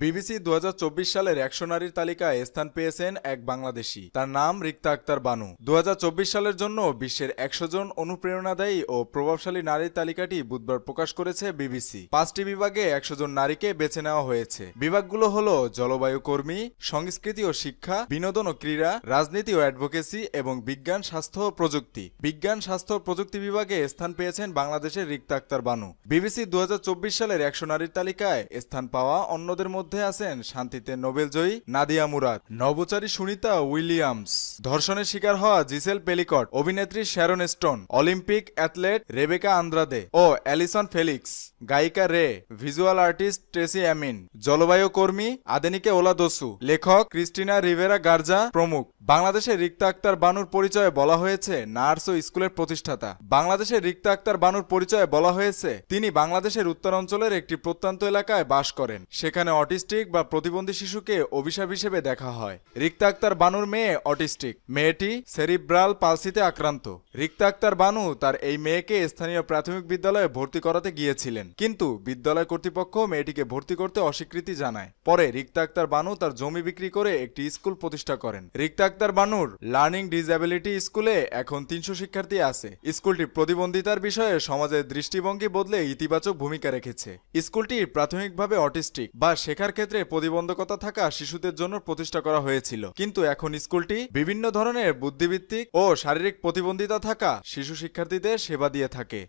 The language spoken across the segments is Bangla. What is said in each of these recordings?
বিবিসি ২০২৪ সালের ১০০ নারীর তালিকায় স্থান পেয়েছেন এক বাংলাদেশি। তার নাম রিক্তা আক্তার বানু। ২০২৪ সালের জন্য বিশ্বের ১০০ জন অনুপ্রেরণাদায়ী ও প্রভাবশালী নারীর তালিকাটি বুধবার প্রকাশ করেছে বিবিসি। ৫টি বিভাগে ১০০ জন নারীকে বেছে নেওয়া হয়েছে। বিভাগগুলো হলো জলবায়ু কর্মী, সংস্কৃতি ও শিক্ষা, বিনোদন ও ক্রীড়া, রাজনীতি ও অ্যাডভোকেসি এবং বিজ্ঞান, স্বাস্থ্য ও প্রযুক্তি। বিজ্ঞান, স্বাস্থ্য ও প্রযুক্তি বিভাগে স্থান পেয়েছেন বাংলাদেশের রিক্তা আক্তার বানু। বিবিসি ২০২৪ সালের ১০০ নারীর তালিকায় স্থান পাওয়া অন্যদের মধ্যে আছেন শান্তিতে নোবেলজয়ী নাদিয়া মুরাদ, নভোচারী সুনিতা উইলিয়ামস, ধর্ষণের শিকার হওয়া জিসেল পেলিকট, অভিনেত্রী Sharon Stone, Olympic athlete Rebecca Andrade ও অ্যালিসন ফেলিক্স, গায়িকা Raye, visual artist Tracey amine, জলবায়ু কর্মী আদেনিকে ওলাদোসু, লেখক ক্রিস্টিনা রিভেরা গার্জা প্রমুখ। বাংলাদেশের রিক্তা আক্তার বানুর পরিচয়ে বলা হয়েছে নার্স ও স্কুলের প্রতিষ্ঠাতা। বাংলাদেশের রিক্তা আক্তার বানুর পরিচয়ে বলা হয়েছে তিনি বাংলাদেশের উত্তরাঞ্চলের একটি প্রত্যন্ত এলাকায় বাস করেন। সেখানে অটিস্টিক বা প্রতিবন্ধী শিশুকে অভিশাপ হিসেবে দেখা হয়। রিক্তা আক্তার বানুর মেয়ে অটিস্টিক। মেয়েটি সেরিব্রাল পালসিতে আক্রান্ত। রিক্তা আক্তার বানু তার এই মেয়েকে স্থানীয় প্রাথমিক বিদ্যালয়ে ভর্তি করাতে গিয়েছিলেন, কিন্তু বিদ্যালয় কর্তৃপক্ষ মেয়েটিকে ভর্তি করতে অস্বীকৃতি জানায়। পরে রিক্তা আক্তার বানু তার জমি বিক্রি করে একটি স্কুল প্রতিষ্ঠা করেন। রিক্তা আক্তার বানুর লার্নিং ডিসএবিলিটি স্কুলে এখন ৩০০ শিক্ষার্থী আছে। স্কুলটি প্রতিবন্ধিতার বিষয়ে সমাজের দৃষ্টিভঙ্গি বদলে ইতিবাচক ভূমিকা রেখেছে। স্কুলটি প্রাথমিকভাবে অটিস্টিক বা শেখার ক্ষেত্রে প্রতিবন্ধকতা থাকা শিশুদের জন্য প্রতিষ্ঠা করা হয়েছিল, কিন্তু এখন স্কুলটি বিভিন্ন ধরনের বুদ্ধিবৃত্তিক ও শারীরিক প্রতিবন্ধিতা থাকা শিশু শিক্ষার্থীদের সেবা দিয়ে থাকে।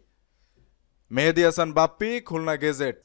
মেহেদী হাসান বাপ্পি, খুলনা গেজেট।